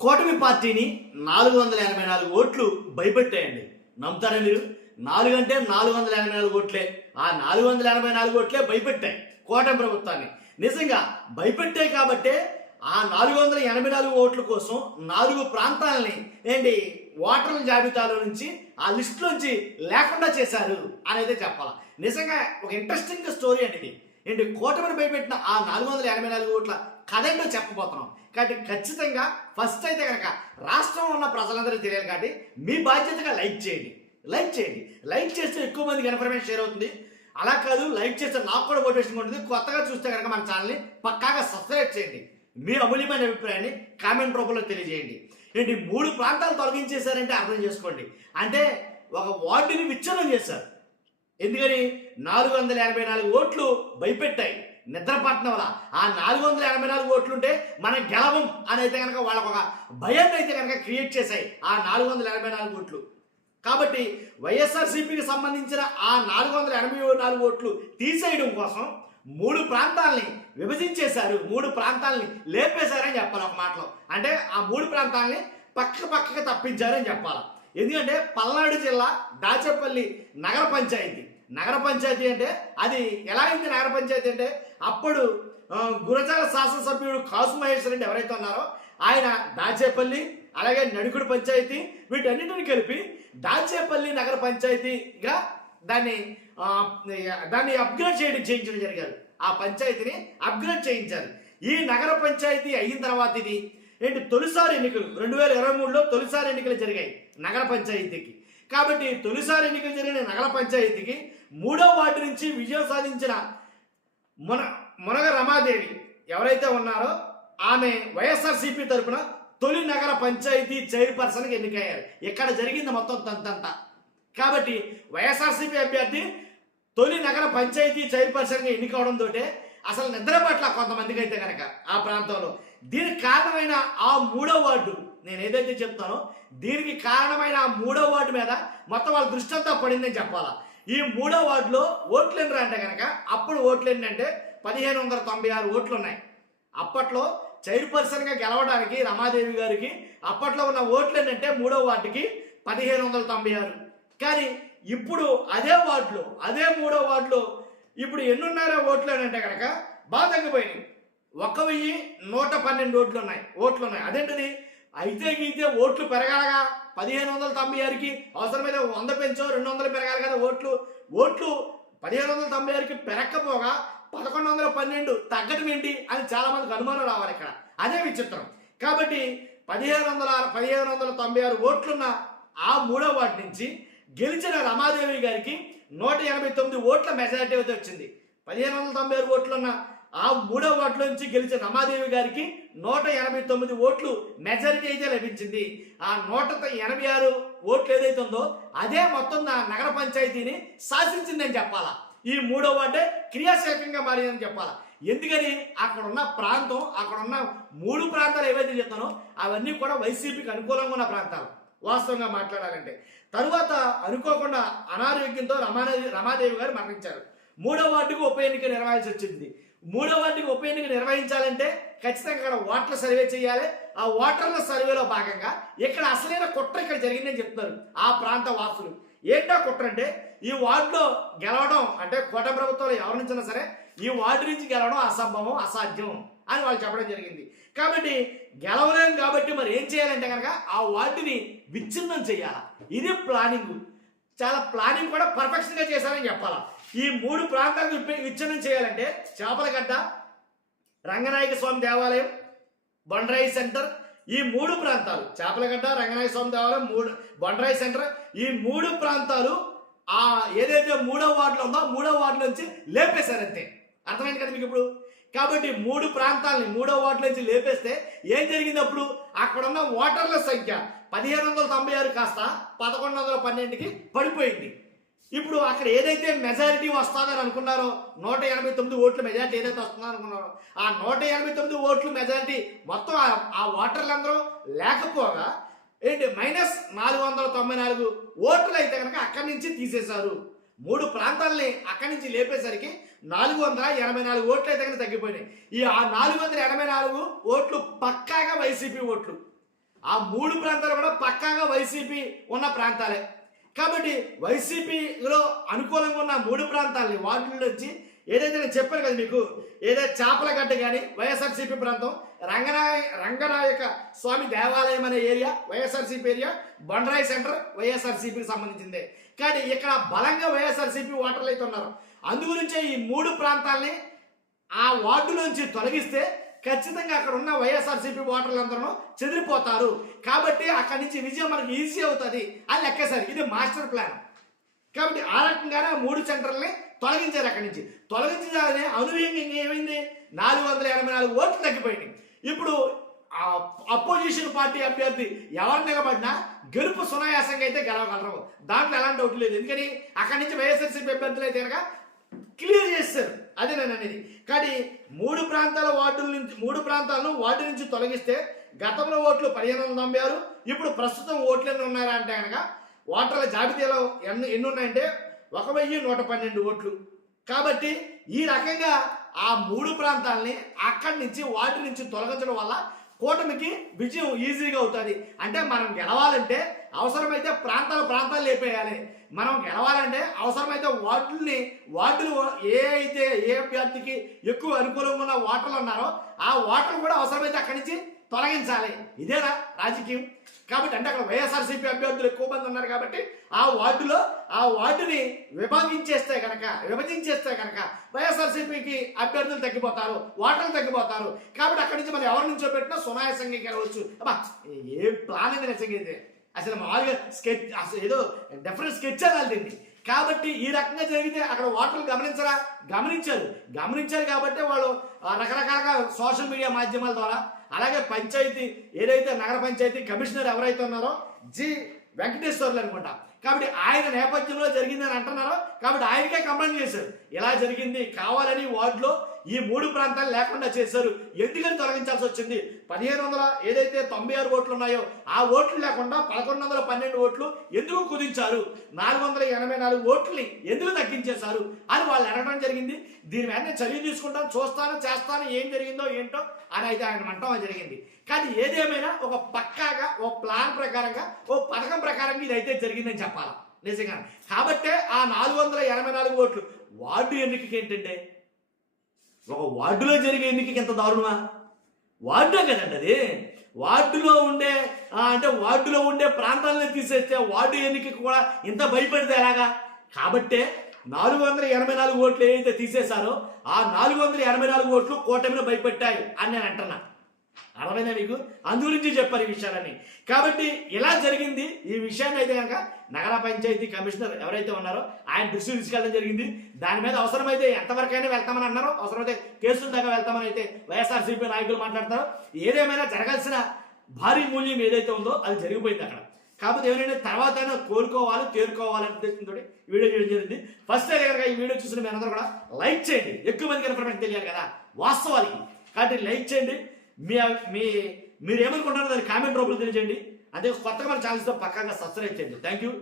కూటమి పార్టీని 484 ఓట్లు భయపెట్టాయండి. నమ్ముతారా మీరు? 4 అంటే 484 ఓట్లే. ఆ 484 ఓట్లే భయపెట్టాయి కూటమి ప్రభుత్వాన్ని. నిజంగా భయపెట్టాయి కాబట్టే ఆ 484 ఓట్ల కోసం 4 ప్రాంతాలని ఓటర్ల జాబితాలో నుంచి ఆ లిస్టులోంచి లేకుండా చేశారు అనేది చెప్పాలి. నిజంగా ఒక ఇంట్రెస్టింగ్ స్టోరీ అండి ఇది. కూటమిని భయపెట్టిన ఆ 484 ఓట్ల కథ ఏంటో చెప్పబోతున్నాం. కాబట్టి ఖచ్చితంగా ఫస్ట్ అయితే కనుక రాష్ట్రం ఉన్న ప్రజలందరికీ తెలియాలి కాబట్టి మీ బాధ్యతగా లైక్ చేయండి. లైక్ చేస్తే ఎక్కువ మందికి ఇన్ఫర్మేషన్ షేర్ అవుతుంది. అలా కాదు, లైక్ చేస్తే నాకు కూడా మోటివేషన్ ఉంటుంది. కొత్తగా చూస్తే కనుక మన ఛానల్ని పక్కాగా సబ్స్క్రైబ్ చేయండి. మీ అమూల్యమైన అభిప్రాయాన్ని కామెంట్ రూపంలో తెలియజేయండి. 3 ప్రాంతాలు తొలగించేశారంటే అర్థం చేసుకోండి. అంటే ఒక వార్డుని విచ్ఛిన్నం చేశారు. ఎందుకని? 484 ఓట్లు భయపెట్టాయి నిద్రపట్నం వల్ల. ఆ 484 ఓట్లుంటే మనం గెలవం అని అయితే కనుక వాళ్ళకు ఒక భయాన్ని అయితే కనుక క్రియేట్ చేశాయి ఆ 484 ఓట్లు. కాబట్టి వైఎస్ఆర్సీపీకి సంబంధించిన ఆ 484 ఓట్లు తీసేయడం కోసం 3 ప్రాంతాలని విభజించేశారు, 3 ప్రాంతాలని లేపేశారని చెప్పాలి ఒక మాటలో. అంటే ఆ 3 ప్రాంతాలని పక్కకి తప్పించారని చెప్పాలి. ఎందుకంటే పల్నాడు జిల్లా దాచేపల్లి నగర పంచాయతీ అంటే అది ఎలా అయింది? నగర పంచాయతీ అంటే అప్పుడు గురజాల శాసనసభ్యుడు కాసు మహేశ్వర్ రెడ్డి ఎవరైతే ఉన్నారో ఆయన దాచేపల్లి అలాగే నడుకుడు పంచాయతీ వీటన్నిటిని కలిపి దాచేపల్లి నగర పంచాయతీగా దాన్ని అప్గ్రేడ్ చేయించడం జరిగారు. ఆ పంచాయతీని అప్గ్రేడ్ చేయించారు. ఈ నగర పంచాయతీ అయిన తర్వాత ఇది తొలిసారి ఎన్నికలు 2023లో తొలిసారి ఎన్నికలు జరిగాయి నగర పంచాయతీకి. కాబట్టి తొలిసారి ఎన్నికలు జరిగిన నగర పంచాయతీకి 3వ వార్డు నుంచి విజయం సాధించిన మునగ రమాదేవి ఎవరైతే ఉన్నారో ఆమె వైఎస్ఆర్సీపీ తరఫున తొలి నగర పంచాయతీ చైర్పర్సన్కి ఎన్నికయ్యారు. ఇక్కడ జరిగింది మొత్తం తంతంతా. కాబట్టి వైఎస్ఆర్సీపీ అభ్యర్థి తొలి నగర పంచాయతీ చైర్పర్సన్గా ఎన్నికవడంతో అసలు నిద్ర పట్ల కొంతమందికి అయితే కనుక ఆ ప్రాంతంలో. దీనికి కారణమైన ఆ 3వ వార్డు, నేను ఏదైతే చెప్తానో దీనికి కారణమైన ఆ 3వ వార్డు మీద మొత్తం వాళ్ళ దృష్టి అంతా పడిందని చెప్పాలా. ఈ 3వ వార్డులో ఓట్లు ఎన్ని అంటే కనుక అప్పుడు ఓట్లు ఏంటంటే 1596 ఓట్లు ఉన్నాయి. అప్పట్లో చైర్పర్సన్గా గెలవడానికి రమాదేవి గారికి అప్పట్లో ఉన్న ఓట్లు ఏంటంటే 3వ వార్డుకి 1596. కానీ ఇప్పుడు అదే 3వ వార్డులో ఇప్పుడు ఎన్నున్నారో ఓట్లు అంటే కనుక బాగా తగ్గిపోయినాయి. 1112 ఓట్లు ఉన్నాయి. అదేంటిది? అయితే గీతే ఓట్లు పెరగాలగా 1596కి అవసరమైతే 100 పెంచో 200 పెరగాలి కదా ఓట్లు 1596కి పెరగకపోగా 1112 తగ్గడం ఏంటి అని చాలా మందికి అనుమానం రావాలి ఇక్కడ. అదే విచిత్రం. కాబట్టి 1596 ఓట్లున్న ఆ 3వ వార్డు నుంచి గెలిచిన రమాదేవి గారికి 189 ఓట్ల మెజారిటీ అయితే వచ్చింది. 1596 ఓట్లున్న ఆ 3వ వార్డులో నుంచి గెలిచిన రమాదేవి గారికి 189 ఓట్లు మెజారిటీ అయితే లభించింది. ఆ 186 ఓట్లు ఏదైతే ఉందో అదే మొత్తం నగర పంచాయతీని శాసించిందని చెప్పాలా. ఈ 3వ వార్డే క్రియాశీలకంగా మారిందని చెప్పాలా. ఎందుకని? అక్కడున్న ప్రాంతం, అక్కడున్న 3 ప్రాంతాలు ఏవైతే చెప్తానో అవన్నీ కూడా వైసీపీకి అనుకూలంగా ఉన్న ప్రాంతాలు వాస్తవంగా మాట్లాడాలంటే. తరువాత అనుకోకుండా అనారోగ్యంతో రమాదేవి గారు మరణించారు. 3వ వార్డుకు ఉప ఎన్నిక నిర్వహించాల్సి వచ్చింది. 3వ వార్డుకి ఉప ఎన్నిక నిర్వహించాలంటే ఖచ్చితంగా ఇక్కడ ఓట్ల సర్వే చేయాలి. ఆ ఓటర్ల సర్వేలో భాగంగా ఇక్కడ అసలైన కుట్ర ఇక్కడ జరిగిందని చెప్తున్నారు ఆ ప్రాంత వాసులు. ఏంటో కుట్ర అంటే ఈ వార్డులో గెలవడం అంటే కూటమి ప్రభుత్వంలో ఎవరి నుంచినా సరే ఈ వార్డు నుంచి గెలవడం అసంభవం, అసాధ్యం అని వాళ్ళు చెప్పడం జరిగింది. కాబట్టి గెలవలేం కాబట్టి మరి ఏం చేయాలంటే కనుక ఆ వార్డుని విచ్ఛిన్నం చేయాలి. ఇది ప్లానింగ్. చాలా ప్లానింగ్ కూడా పర్ఫెక్షన్గా చేశారని చెప్పాలా. ఈ 3 ప్రాంతాలకు విచ్ఛిన్నం చేయాలంటే చేపలగడ్డ, రంగనాయక స్వామి దేవాలయం, బొండ్రాయి సెంటర్, ఈ 3 ప్రాంతాలు చేపలగడ్డ, రంగనాయక స్వామి దేవాలయం, బొండ్రాయి సెంటర్, ఈ 3 ప్రాంతాలు ఆ ఏదైతే 3వ వార్డులో ఉందో 3వ వార్డు నుంచి లేపేశారంతే. అర్థమైంది కదా మీకు ఇప్పుడు? కాబట్టి 3 ప్రాంతాలని 3వ వార్డు నుంచి లేపేస్తే ఏం జరిగింది? అప్పుడు అక్కడున్న ఓటర్ల సంఖ్య 1596 కాస్త 1112కి పడిపోయింది. ఇప్పుడు అక్కడ ఏదైతే మెజారిటీ వస్తుందని అనుకున్నారో 189 ఓట్ల మెజారిటీ ఏదైతే వస్తుందో అనుకున్నారో ఆ 189 ఓట్ల మెజారిటీ మొత్తం ఆ ఓటర్లందరూ లేకపోగా -494 ఓట్లు అయితే కనుక అక్కడి నుంచి తీసేశారు. 3 ప్రాంతాలని అక్కడి నుంచి లేపేసరికి 484 ఓట్లు అయితే కనుక తగ్గిపోయినాయి. ఈ 484 ఓట్లు పక్కాగా వైసీపీ ఓట్లు. ఆ 3 ప్రాంతాలు కూడా పక్కాగా వైసీపీ ఉన్న ప్రాంతాలే. కాబట్టి వైసీపీలో అనుకూలంగా ఉన్న 3 ప్రాంతాలని వార్డుల నుంచి ఏదైతే నేను చెప్పాను కదా మీకు, ఏదైతే చేపలగడ్డ కానీ వైఎస్ఆర్సీపీ ప్రాంతం, రంగనాయక స్వామి దేవాలయం అనే ఏరియా వైఎస్ఆర్సీపీ ఏరియా, బండరాయి సెంటర్ వైఎస్ఆర్సీపీకి సంబంధించిందే. కానీ ఇక్కడ బలంగా వైఎస్ఆర్సీపీ ఓటర్లు అయితే ఉన్నారు. అందుగురించే ఈ 3 ప్రాంతాలని ఆ వార్డు నుంచి తొలగిస్తే ఖచ్చితంగా అక్కడ ఉన్న వైఎస్ఆర్సీపీ ఓటర్లందరూ చెదిరిపోతారు. కాబట్టి అక్కడి నుంచి విజయం మనకి ఈజీ అవుతుంది అని లెక్కేశారు. ఇది మాస్టర్ ప్లాన్. కాబట్టి ఆ రకంగానే 3 సెంటర్లని తొలగించారు. అక్కడి నుంచి తొలగించగానే అనూహ్యంగా ఏమైంది, 484 ఓట్లు తగ్గిపోయినాయి. ఇప్పుడు అపోజిషన్ పార్టీ అభ్యర్థి ఎవరు నిలబడినా గెలుపు సునాయాసంగా అయితే గెలవగలరు, దాంట్లో ఎలాంటి డౌట్ లేదు. ఎందుకని అక్కడి నుంచి వైఎస్ఆర్సీపీ అభ్యర్థులు అయితే కనుక క్లియర్ చేస్తారు. అదే నేను అనేది. కానీ 3 ప్రాంతాలను వార్డు నుంచి తొలగిస్తే గతంలో ఓట్లు 1596, ఇప్పుడు ప్రస్తుతం ఓట్లు ఎన్ని ఉన్నారా అంటే కనుక ఓటర్ల జాబితాలో ఎన్ని ఉన్నాయంటే 1112 ఓట్లు. కాబట్టి ఈ రకంగా ఆ 3 ప్రాంతాలని అక్కడి నుంచి వార్డు నుంచి తొలగించడం వల్ల కూటమికి విజయం ఈజీగా అవుతుంది. అంటే మనం గెలవాలంటే అవసరమైతే ప్రాంతాలు లేపేయాలి. మనం గెలవాలంటే అవసరమైతే వార్డులు ఏ అభ్యర్థికి ఎక్కువ అనుకూలంగా ఉన్న ఓటర్లు ఉన్నారో ఆ ఓటర్లు కూడా అవసరమైతే అక్కడి నుంచి తొలగించాలి. ఇదేనా రాజకీయం? కాబట్టి అంటే అక్కడ వైఎస్ఆర్సీపీ అభ్యర్థులు ఎక్కువ మంది ఉన్నారు కాబట్టి ఆ వార్డుని విభజించేస్తే కనుక వైఎస్ఆర్సీపీకి అభ్యర్థులు తగ్గిపోతారు, ఓటర్లు తగ్గిపోతారు. కాబట్టి అక్కడి నుంచి మనం ఎవరి నుంచో పెట్టినా సునాయాసంగా గెలవచ్చు. అబ్బా ఏ ప్లాన్ అనేది నిజంగా అసలు మామూలుగా స్కెచ్, అసలు ఏదో డిఫరెంట్ స్కెచ్ అనాలి దీన్ని. కాబట్టి ఈ రకంగా జరిగితే అక్కడ ఓటర్లు గమనించారు కాబట్టి వాళ్ళు రకరకాలుగా సోషల్ మీడియా మాధ్యమాల ద్వారా, అలాగే పంచాయతీ ఏదైతే నగర పంచాయతీ కమిషనర్ ఎవరైతే ఉన్నారో జి వెంకటేశ్వర్లు అనుకుంటా, కాబట్టి ఆయన నేపథ్యంలో జరిగిందని అంటున్నారో కాబట్టి ఆయనకే కంప్లైంట్ చేశారు. ఇలా జరిగింది, కావాలని వార్డులో ఈ 3 ప్రాంతాలు లేకుండా చేశారు, ఎందుకని తొలగించాల్సి వచ్చింది, 1500 ఏదైతే 96 ఓట్లు ఉన్నాయో ఆ ఓట్లు లేకుండా 1112 ఓట్లు ఎందుకు కుదించారు, 484 ఓట్లని ఎందుకు తగ్గించేశారు అని వాళ్ళు అడగడం జరిగింది. దీని వెంటనే చర్య తీసుకుంటాను, చేస్తాను, ఏం జరిగిందో ఏంటో అని అయితే ఆయన అంటం జరిగింది. కానీ ఏదేమైనా ఒక పక్కాగా ఓ ప్లాన్ ప్రకారంగా ఓ పథకం ప్రకారంగా ఇదైతే జరిగిందని చెప్పాలి నిజంగా. కాబట్టే ఆ 484 ఓట్లు వార్డు ఎన్నికకి ఏంటంటే ఒక వార్డులో జరిగే ఎన్నికకి ఎంత దారుణమా? వార్డే కదండి అది. వార్డులో ఉండే ప్రాంతాలను తీసేస్తే వార్డు ఎన్నికకి కూడా ఇంత భయపడితే ఎలాగా? కాబట్టే 484 ఓట్లు ఏదైతే తీసేశారో ఆ 484 ఓట్లు కూటమిని భయపెట్టాయి అని నేను అంటున్నా. అర్థమైనా మీకు? అందు గురించి చెప్పారు ఈ విషయాలన్నీ. కాబట్టి ఇలా జరిగింది. ఈ విషయాన్ని అయితే కనుక నగర పంచాయతీ కమిషనర్ ఎవరైతే ఉన్నారో ఆయన దృష్టి తీసుకెళ్ళడం జరిగింది. దాని మీద అవసరమైతే ఎంతవరకైనా వెళ్తామని అన్నారు, అవసరమైతే కేసుల దాకా వెళ్తామని అయితే వైఎస్ఆర్సీపీ నాయకులు మాట్లాడతారు. ఏదేమైనా జరగాల్సిన భారీ మూల్యం ఏదైతే ఉందో అది జరిగిపోయింది అక్కడ. కాకపోతే ఏమైనా తర్వాత తేరుకోవాలనే ఉద్దేశంతో వీడియో చేయడం జరిగింది. ఫస్ట్ అయితే కనుక ఈ వీడియో చూసిన మీ అందరూ కూడా లైక్ చేయండి, ఎక్కువ మందికి ఇన్ఫర్మేషన్ తెలియాలి కదా వాస్తవాలకి. కాబట్టి లైక్ చేయండి. మీరేమనుకుంటారో దాన్ని కామెంట్ రూపంలో తెలియజేయండి. అదే కొత్తగా మన ఛానల్స్తో పక్కాగా సబ్స్క్రైబ్ చేయండి. Thank you.